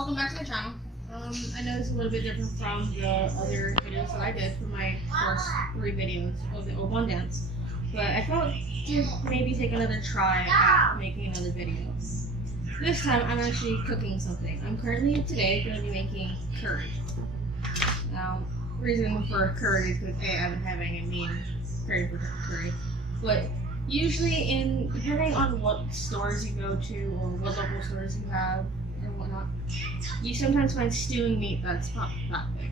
welcome back to the channel. I know it's a little bit different from the other videos that I did for my first 3 videos of the Oban dance, but I felt to maybe take another try at making another video. This time I'm actually cooking something. I'm currently today going to be making curry. Now, reason for curry is because I've been having a mean curry, but usually depending on what stores you go to or what local stores you have and whatnot, you sometimes find stewing meat that's not that big.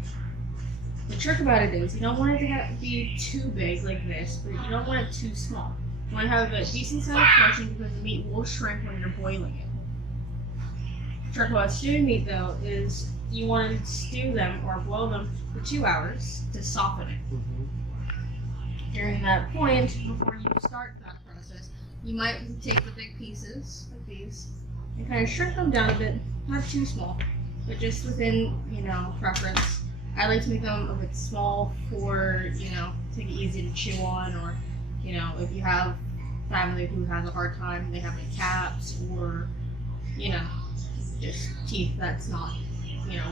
The trick about it is you don't want it to be too big like this, but you don't want it too small. You want to have a decent sized portion because the meat will shrink when you're boiling it. The trick about stewing meat though is you want to stew them or boil them for 2 hours to soften it. During that point, before you start that process, you might take the big pieces like these and kind of shrink them down a bit, not too small, but just within, preference. I like to make them a bit small for, to make it easy to chew on, or, if you have family who has a hard time, they have like caps or, just teeth that's not,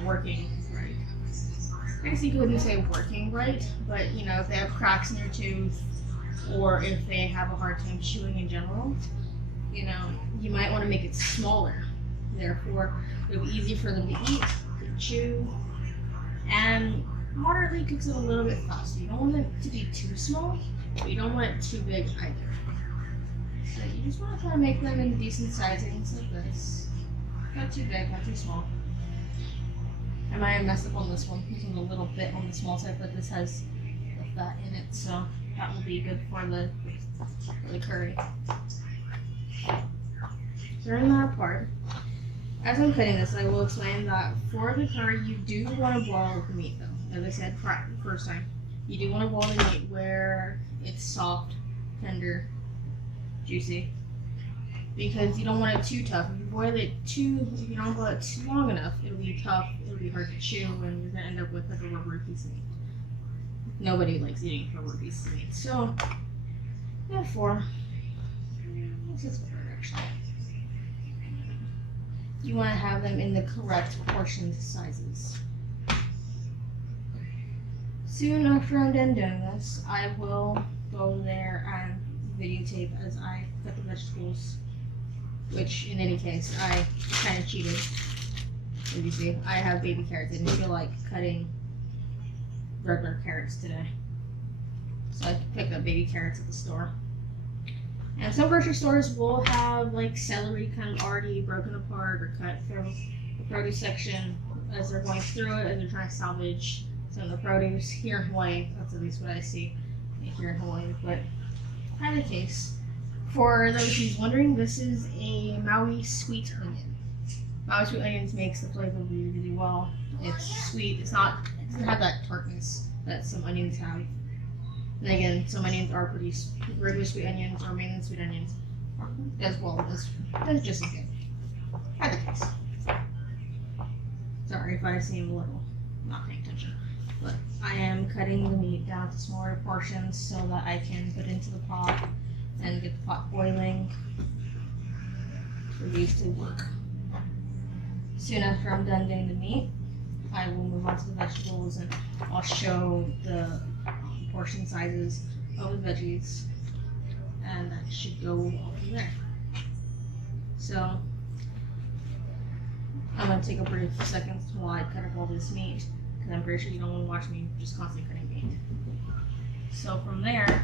working right. I guess you couldn't say working right, but if they have cracks in their tooth, or if they have a hard time chewing in general, you might want to make it smaller. Therefore, it'll be easy for them to eat, to chew, and moderately cooks it a little bit faster. You don't want it to be too small, but you don't want it too big either. So you just want to kind of make them in decent sizings like this. Not too big, not too small. I might have messed up on this one. This one's a little bit on the small side, but this has the fat in it, so that will be good for the curry. During that part, as I'm cutting this, I will explain that for the curry, you do want to boil the meat though. As I said first time, you do want to boil the meat where it's soft, tender, juicy, because you don't want it too tough. If you don't boil it too long enough, it'll be tough, it'll be hard to chew, and you're gonna end up with like a rubbery piece of meat. Nobody likes eating rubbery pieces of meat, so therefore, this is better actually. You want to have them in the correct portion sizes. Soon after I'm done doing this, I will go there and videotape as I cut the vegetables, which in any case, I kind of cheated. As you see, I have baby carrots. I didn't feel like cutting regular carrots today, so I picked up baby carrots at the store. And some grocery stores will have like celery kind of already broken apart or cut from the produce section as they're going through it, as they're trying to salvage some of the produce. Here in Hawaii, that's at least what I see here in Hawaii, but kind of case. For those who's wondering, this is a Maui sweet onion. Maui sweet onions makes the flavor really, really well. It's sweet, it doesn't have that tartness that some onions have. And again, some onions are pretty regular sweet onions or mainland sweet onions as well as just as good. Either case. Sorry if I seem a little not paying attention, but I am cutting the meat down to smaller portions so that I can put into the pot and get the pot boiling for these to work. Soon after I'm done doing the meat, I will move on to the vegetables and I'll show the portion sizes of the veggies, and that should go all from there. So I'm going to take a brief second while I cut up all this meat, because I'm pretty sure you don't want to watch me just constantly cutting meat. So from there,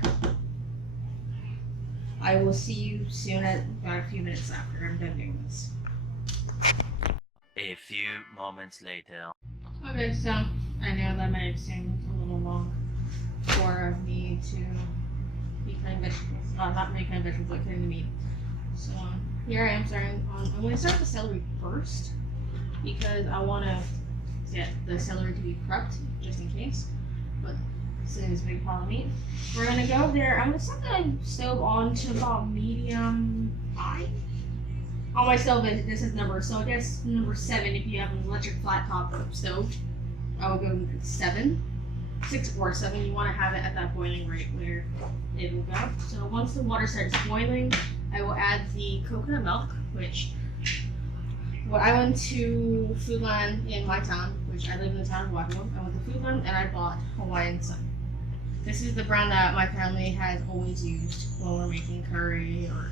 I will see you soon at about a few minutes after I'm done doing this. A few moments later. Okay, so I know that might have seemed a little long for me to be cutting vegetables. Not really cutting vegetables, but cutting the meat. So here I am starting on, I'm going to start with the celery first, because I want to get the celery to be prepped, just in case. But this is a big pile of meat. We're going to go there. I'm going to set the stove on to about medium high. On my stove, this is number, so I guess number 7 if you have an electric flat top stove. I would go 7. 6 or 7, you want to have it at that boiling rate where it will go. So once the water starts boiling, I will add the coconut milk, which Well, I went to Foodland in my town, which I live in the town of Waterloo. I went to Foodland and I bought Hawaiian Sun. This is the brand that my family has always used when we're making curry or,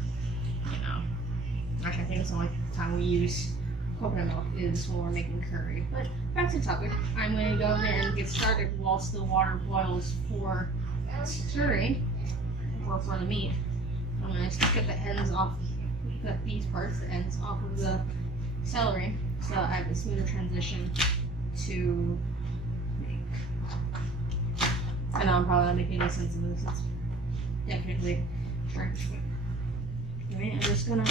actually I think it's the only time we use coconut milk is when we're making curry. But back to the topic. I'm going to go over and get started whilst the water boils for curry or for the meat. I'm going to cut the ends off, cut these parts, the ends off of the celery so I have a smoother transition to make. I know I'm probably not making any sense of this. It's technically French, but anyway, I'm just gonna.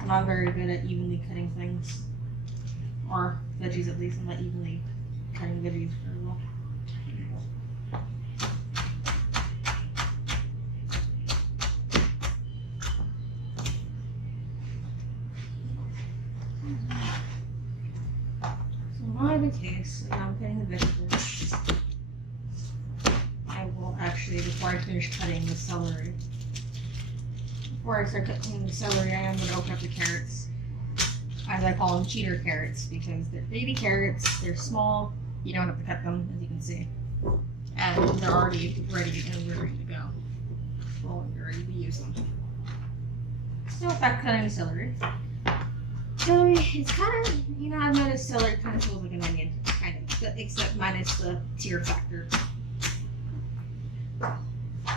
I'm not very good at evenly cutting things, or veggies at least. I'm not evenly cutting veggies very well. The case, and I'm cutting the vegetables. I will actually, before I finish cutting the celery, before I start cutting the celery, I am going to open up the carrots. As I call them, cheater carrots, because they're baby carrots, they're small, you don't have to cut them, as you can see. And they're already ready and ready to go. Well, you're ready to use them. So, back to cutting the celery. Celery, it's kind of, I've noticed celery kind of feels like an onion, kind of, except minus the tear factor.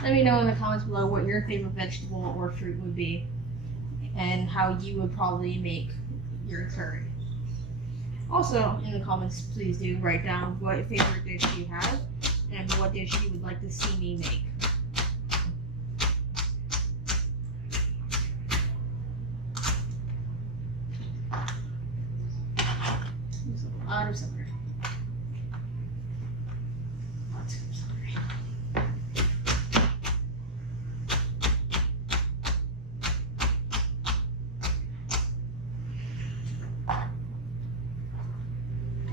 Let me know in the comments below what your favorite vegetable or fruit would be, and how you would probably make your curry. Also, in the comments, please do write down what favorite dish you have, and what dish you would like to see me make. Out of celery. Lots of celery.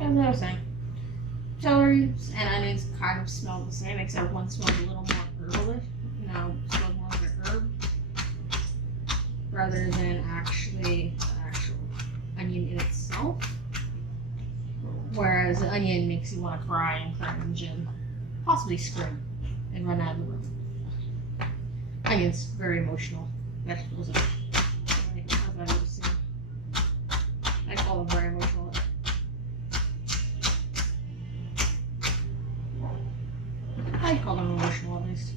As I was saying, celery and onions kind of smell the same, except one smells a little more herbalish. Smells more like an herb rather than actually the actual onion in itself. Whereas the onion makes you want to cry and cringe and possibly scream and run out of the room. Onions, very emotional vegetables. I call them very emotional. I call them emotional at least.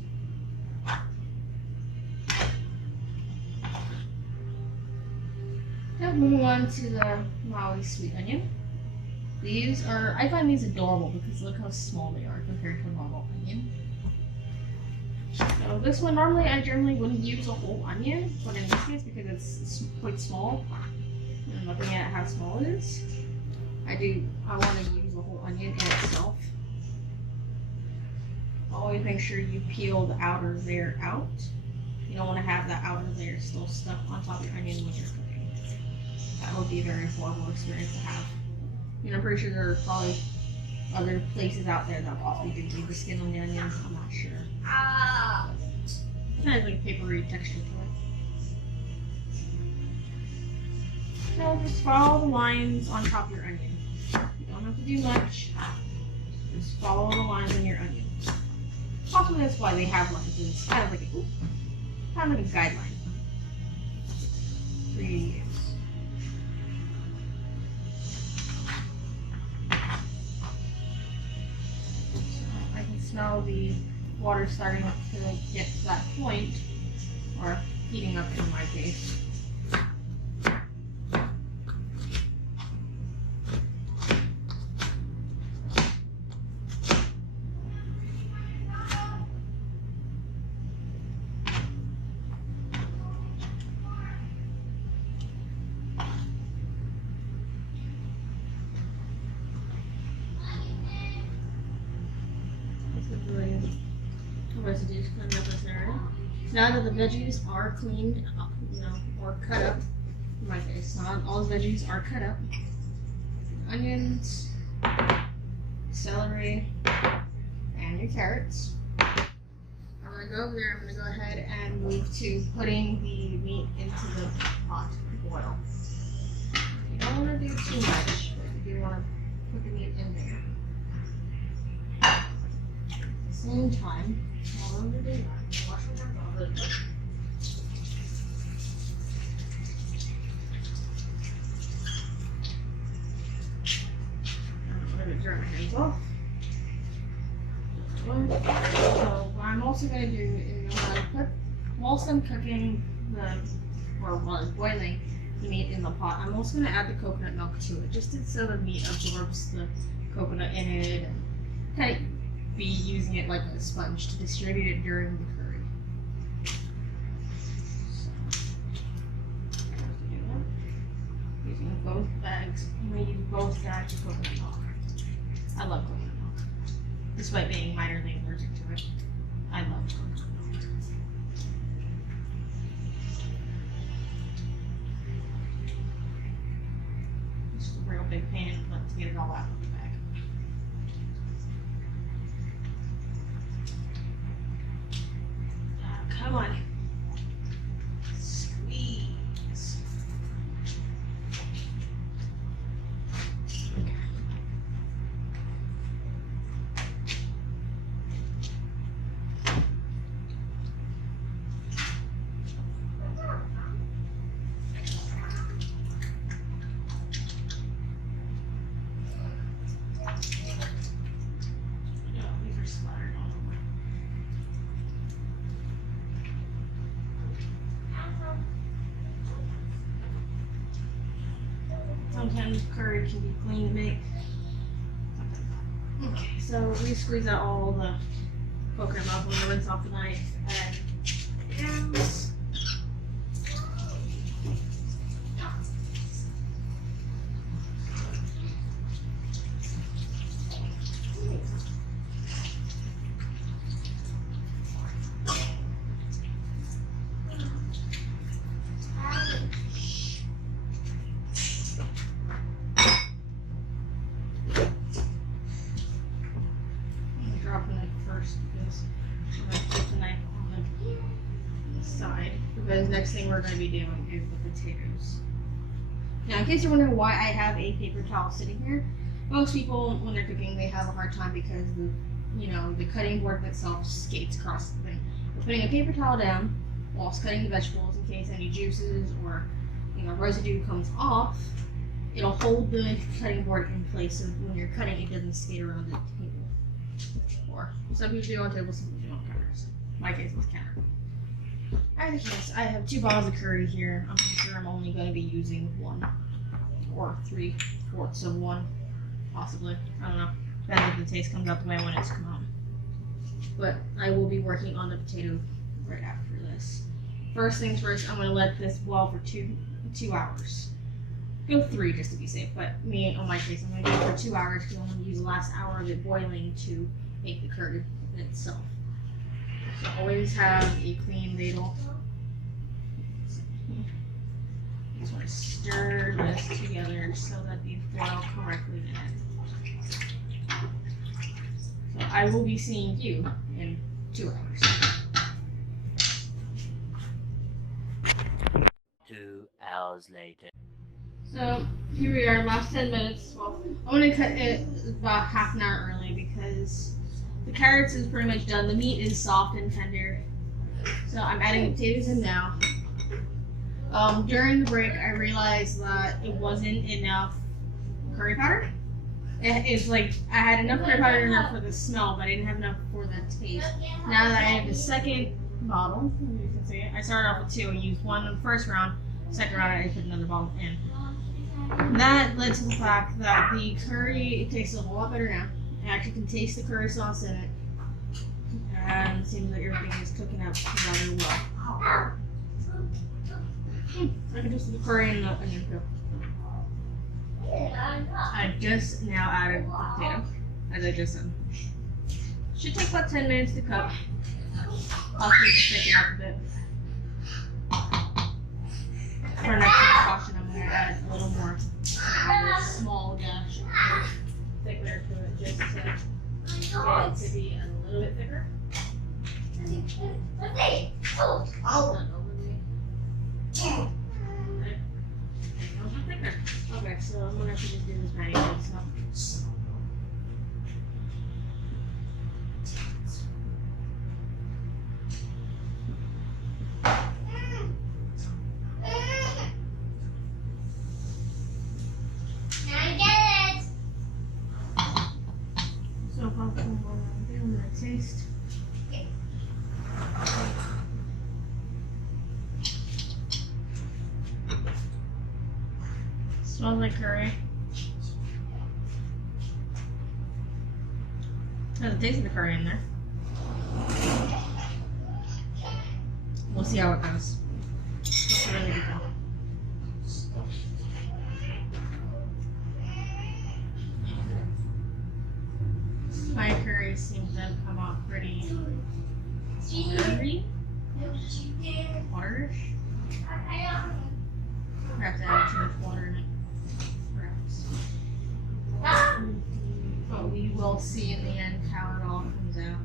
Now moving on to the Maui sweet onion. These are, I find these adorable because look how small they are compared to a normal onion. So this one, normally I generally wouldn't use a whole onion, but in this case, because it's quite small, and looking at how small it is, I want to use the whole onion in itself. Always make sure you peel the outer layer out. You don't want to have that outer layer still stuck on top of your onion when you're cooking. That would be a very horrible experience to have. I'm pretty sure there are probably other places out there that possibly do leave the skin on the onions. I'm not sure. It has like a papery texture to it. So just follow the lines on top of your onion. You don't have to do much. Just follow the lines on your onion. Possibly that's why they have lines. It's kind of like a guideline for you to use. Smell the water starting to get to that point, or heating up in my case. Residues cleaned up this area. Now that the veggies are cleaned up, or cut up, in my case, not all the veggies are cut up. Onions, celery, and your carrots. I'm I go over there, I'm going to go ahead and move to putting the meat into the pot to boil. You don't want to do too much, but you do want to put the meat in there. At the same time, while I'm doing that, wash my hands off really quick. I'm going to dry my hands off. So what I'm also going to do is I'm going to put, whilst I'm cooking or while I'm boiling the meat in the pot, I'm also going to add the coconut milk to it, just so the meat absorbs the coconut in it and kind of be using it like a sponge to distribute it during the curry. So, using both bags, I'm going to use both bags of coconut milk. I love coconut milk. Despite being minorly allergic to it, I love coconut milk. It's just a real big pain in the butt to get it all out of the bag. Come on. Squeeze. Sometimes curry can be clean to make. Okay, so we squeeze out all the coconut milk. We're gonna rinse off the knife and yams. Because next thing we're going to be doing is the potatoes. Now, in case you're wondering why I have a paper towel sitting here, most people, when they're cooking, they have a hard time because the cutting board itself skates across the thing. We're putting a paper towel down whilst cutting the vegetables in case any juices or residue comes off. It'll hold the cutting board in place so when you're cutting, it doesn't skate around the table. Or some people do on tables, some people do on counters. In my case, it's counter. In case, I have 2 bottles of curry here. I'm pretty sure I'm only going to be using 1 or 3/4 of one, possibly. I don't know. Depends if the taste comes out the way I want it to come out. But I will be working on the potato right after this. First things first, I'm going to let this boil for 2 hours. Go 3 just to be safe, but on my case, I'm going to do it for 2 hours because I'm going to use the last hour of it boiling to make the curry in itself. So always have a clean ladle. Just want to stir this together so that these boil correctly in it. So I will be seeing you in 2 hours. 2 hours later. So here we are, last 10 minutes. Well, I'm going to cut it about half an hour early because the carrots is pretty much done. The meat is soft and tender. So I'm adding the potatoes in now. During the break, I realized that it wasn't enough curry powder. It's like I had enough curry powder in there for the smell, but I didn't have enough for the taste. Now that I have the second bottle, you can see it. I started off with 2. I used 1 in the first round. Second round, I put another bottle in. That led to the fact that the curry, it tastes a whole lot better now. I actually can taste the curry sauce in it. And it seems like everything is cooking up rather well. I can just do the curry and the onion too. I just now added the potato, as I just said. Should take about 10 minutes to cook. I'll keep it thicken up a bit. For an extra caution, I'm going to add a little more. Add a small dash of thickener to it just to get it to be a little bit thicker. I should just do this manually, so. So popcorn, I'm gonna taste. Smells like curry. There's a taste of the curry in there. We'll see how it goes. It's really good though. My curry seems to come out pretty curry, waterish. I have to add too much water in it, perhaps. But we will see in the end how it all comes out.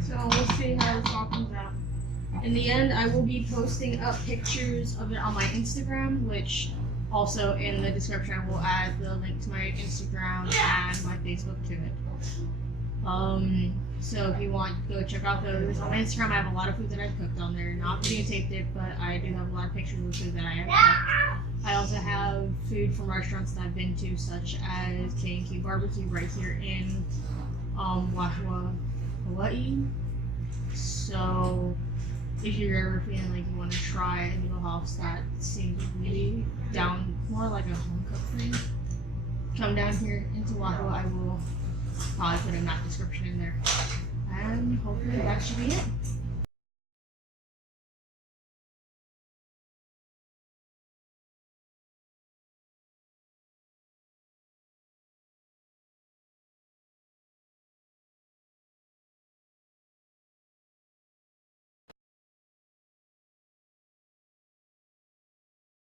So we'll see how this all comes out. In the end, I will be posting up pictures of it on my Instagram, which also in the description I will add the link to my Instagram and my Facebook to it. So if you want, go check out those. On my Instagram, I have a lot of food that I've cooked on there. Not videotaped it, but I do have a lot of pictures of food that I have cooked. I also have food from restaurants that I've been to, such as K&Q Barbecue right here in Wahua, Hawaii. So if you're ever feeling like you want to try a noodle house that seems really down, more like a home cooked thing, come down here into Wahua. I will probably put a map description in there. And hopefully that should be it.